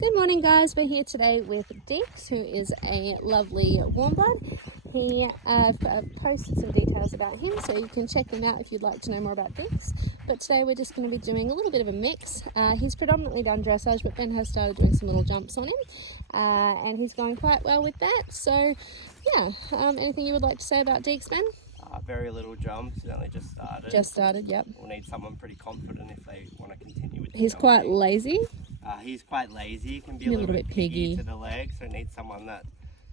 Good morning, guys. We're here today with Deeks, who is a lovely warm blood. I've posted some details about him, so you can check them out if you'd like to know more about Deeks. But today we're just going to be doing a little bit of a mix. He's predominantly done dressage, but Ben has started doing some little jumps on him, and he's going quite well with that. So, yeah. Anything you would like to say about Deeks, Ben? Very little jumps. He only just started. Just started, yep. We'll need someone pretty confident if they want to continue with the He's jumping. quite lazy. He's quite lazy. He can be a little bit piggy to the legs, so need someone that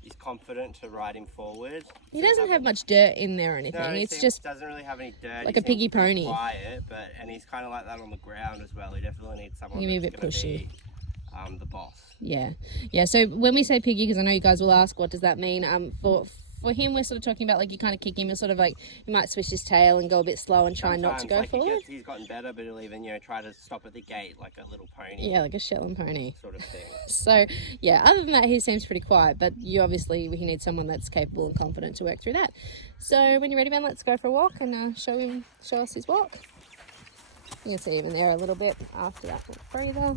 is confident to ride him forward. He doesn't have much dirt in there or anything. No, it's just doesn't really have any dirt. like he a piggy pony. Quiet, and he's kind of like that on the ground as well. He definitely needs someone that's a bit pushy. The boss. Yeah. So when we say piggy, because I know you guys will ask, what does that mean? For him, we're sort of talking about like you kind of kick him, you're sort of like you might switch his tail and go a bit slow and try not to go forward. He's gotten better, but he'll even try to stop at the gate like a little pony. Yeah, like a Shetland pony sort of thing. So yeah, other than that, he seems pretty quiet. But he needs someone that's capable and confident to work through that. So when you're ready, Ben, let's go for a walk and show us his walk. You can see even there a little bit after that little breather.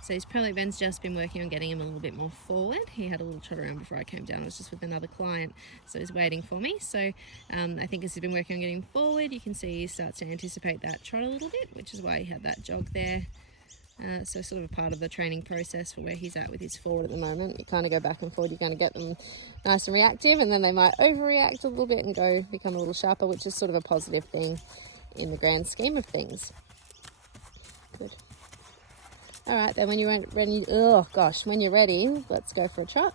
So Ben's just been working on getting him a little bit more forward. He had a little trot around before I came down. I was just with another client, so he's waiting for me. So I think as he's been working on getting forward, you can see he starts to anticipate that trot a little bit, which is why he had that jog there. So sort of a part of the training process for where he's at with his forward at the moment. You kind of go back and forward, you're going to get them nice and reactive, and then they might overreact a little bit and become a little sharper, which is sort of a positive thing in the grand scheme of things. Good. All right, then when you're ready, let's go for a trot.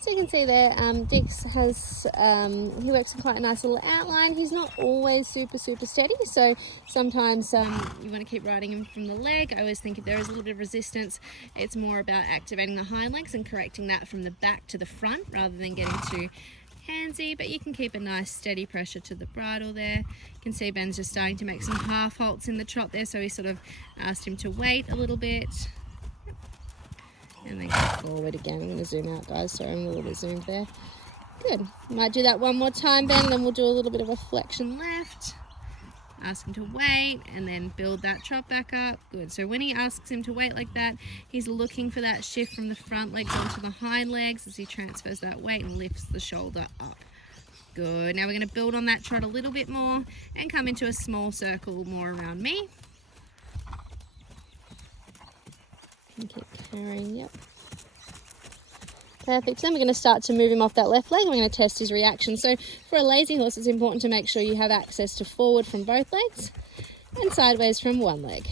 So you can see there, Deeks has, he works on quite a nice little outline. He's not always super steady, so sometimes you want to keep riding him from the leg. I always think if there is a little bit of resistance, it's more about activating the hind legs and correcting that from the back to the front rather than getting too handsy, but you can keep a nice steady pressure to the bridle there. You can see Ben's just starting to make some half halts in the trot there, so we sort of asked him to wait a little bit. And then go forward again. I'm going to zoom out, guys. Sorry, I'm a little bit zoomed there. Good. Might do that one more time, Ben. Then we'll do a little bit of a flexion left. Ask him to wait and then build that trot back up. Good. So when he asks him to wait like that, he's looking for that shift from the front legs onto the hind legs as he transfers that weight and lifts the shoulder up. Good. Now we're going to build on that trot a little bit more and come into a small circle more around me. And keep carrying, yep. Perfect. Then we're going to start to move him off that left leg. We're going to test his reaction. So for a lazy horse, it's important to make sure you have access to forward from both legs and sideways from one leg.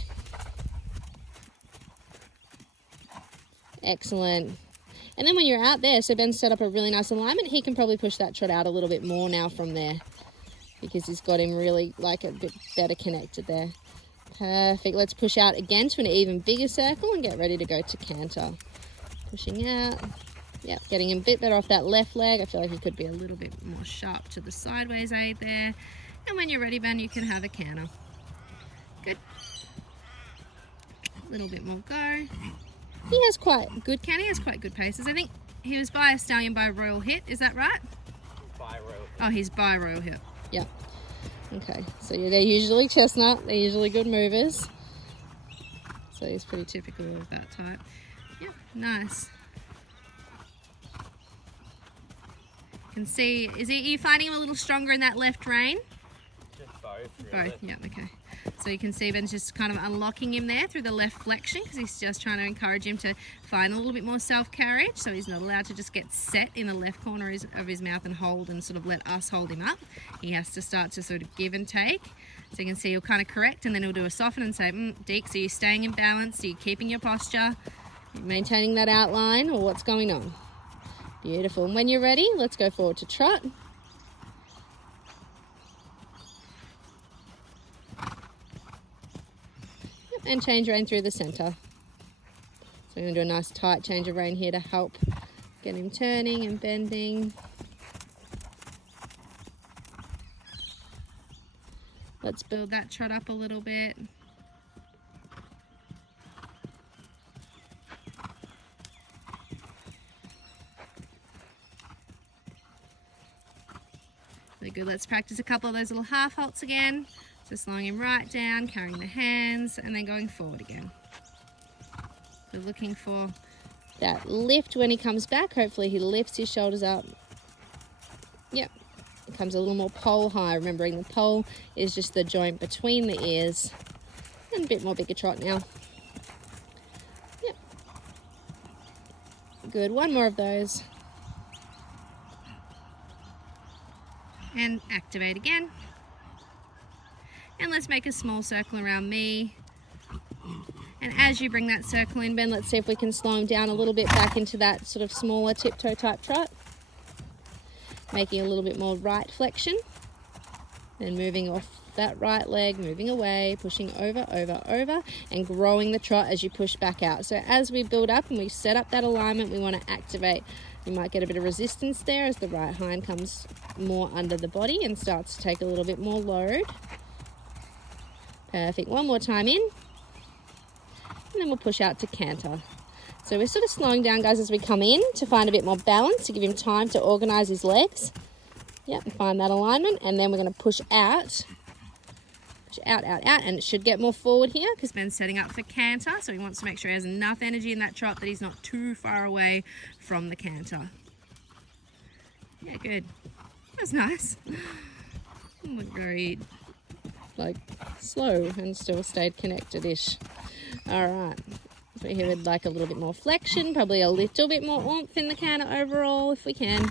Excellent. And then when you're out there, so Ben's set up a really nice alignment, he can probably push that trot out a little bit more now from there because he's got him really like a bit better connected there. Perfect. Let's push out again to an even bigger circle and get ready to go to canter. Pushing out. Yep, getting him a bit better off that left leg. I feel like he could be a little bit more sharp to the sideways aid there. And when you're ready, Ben, you can have a canter. Good. A little bit more go. He has quite good canter. He has quite good paces. I think he was by a stallion by Royal Hit. Is that right? By Royal Hit. Oh, he's by Royal Hit. Yep. Okay, so yeah, they're usually chestnut, they're usually good movers. So he's pretty typical of that type. Yep, nice. You can see, are you finding him a little stronger in that left rein? Just both, really. Both, yeah, okay. So you can see Ben's just kind of unlocking him there through the left flexion because he's just trying to encourage him to find a little bit more self-carriage, so he's not allowed to just get set in the left corner of his mouth and hold and sort of let us hold him up. He has to start to sort of give and take. So you can see he'll kind of correct, and then he'll do a soften and say, Deeks, are you staying in balance? Are you keeping your posture? Are you maintaining that outline, or what's going on? Beautiful. And when you're ready, let's go forward to trot. Yep, and change rein through the center. So we're going to do a nice tight change of rein here to help get him turning and bending. Let's build that trot up a little bit. Really good. Let's practice a couple of those little half halts again. So slowing him right down, carrying the hands, and then going forward again. So looking for that lift when he comes back. Hopefully he lifts his shoulders up. Yep. Becomes a little more pole high, remembering the pole is just the joint between the ears. And a bit more bigger trot now. Yep. Good, one more of those. And activate again. And let's make a small circle around me. And as you bring that circle in, Ben, let's see if we can slow him down a little bit back into that sort of smaller tiptoe type trot. Making a little bit more right flexion, then moving off that right leg, moving away, pushing over, and growing the trot as you push back out. So as we build up and we set up that alignment, we want to activate. You might get a bit of resistance there as the right hind comes more under the body and starts to take a little bit more load. Perfect. One more time in, and then we'll push out to canter. So we're sort of slowing down, guys, as we come in to find a bit more balance, to give him time to organize his legs. Yep, and find that alignment. And then we're going to push out. Push out. And it should get more forward here because Ben's setting up for canter. So he wants to make sure he has enough energy in that trot that he's not too far away from the canter. Yeah, good. That's nice. Look very, slow and still stayed connected-ish. All right. So here we'd like a little bit more flexion, probably a little bit more oomph in the canter overall if we can.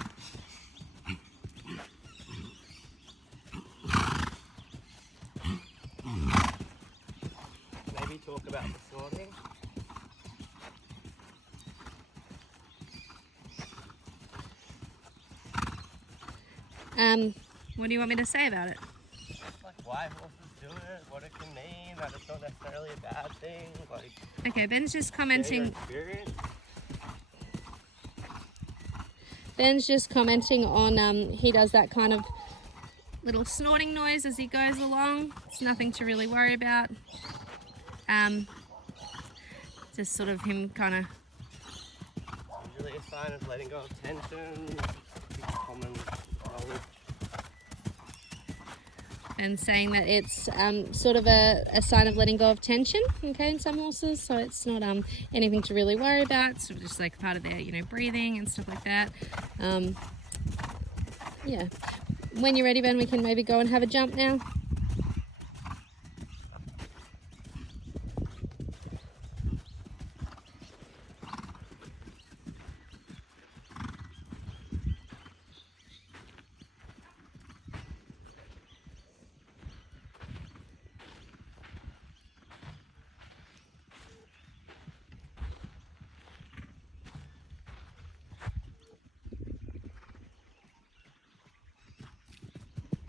Maybe talk about the sorting. What do you want me to say about it? Like why horses do it, what it can mean, that it's not necessarily a bad thing. Okay, Ben's just commenting. On he does that kind of little snorting noise as he goes along. It's nothing to really worry about. Just sort of him kind of. Usually a sign of letting go of tension. Common knowledge. And saying that it's sort of a sign of letting go of tension, okay, in some horses. So it's not anything to really worry about. It's sort of just like part of their, breathing and stuff like that. Yeah. When you're ready, Ben, we can maybe go and have a jump now.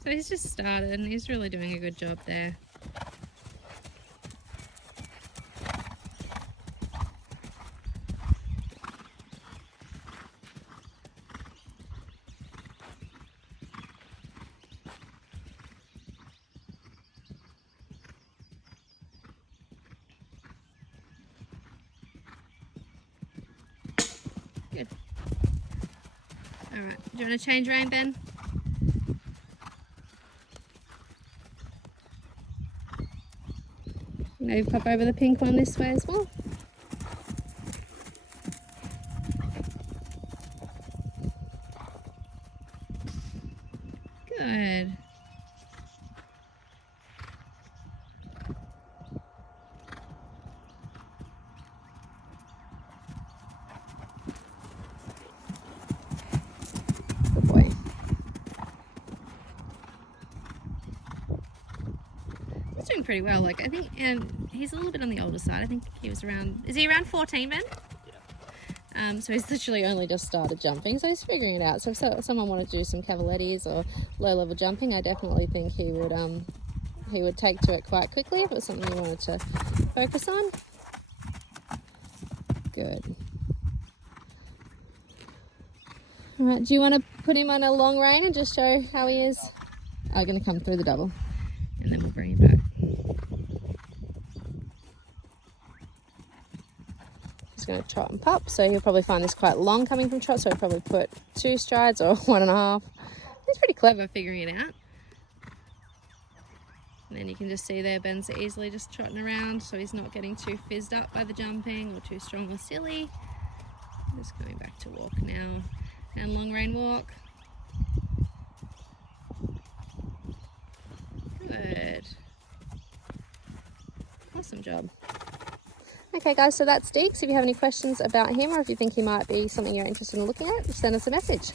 So he's just started and he's really doing a good job there. Good. All right, do you want to change rein, Ben? Maybe pop over the pink one this way as well. Good. Good boy. doing pretty well. Like I think, and he's a little bit on the older side. I think he was around. Is he around 14, Ben? Yeah. So he's literally only just started jumping, so he's figuring it out. So if someone wanted to do some cavalettis or low-level jumping, I definitely think he would take to it quite quickly if it was something he wanted to focus on. Good. All right, do you want to put him on a long rein and just show how he is? I'm going to come through the double, and then we'll bring him back. Just going to trot and pop, so he'll probably find this quite long coming from trot, so he'll probably put 2 strides or 1.5. He's pretty clever figuring it out. And then you can just see there Ben's easily just trotting around, so he's not getting too fizzed up by the jumping or too strong or silly. Just going back to walk now, and long rein walk. Good. Awesome job. Okay guys, so that's Deeks. If you have any questions about him or if you think he might be something you're interested in looking at, just send us a message.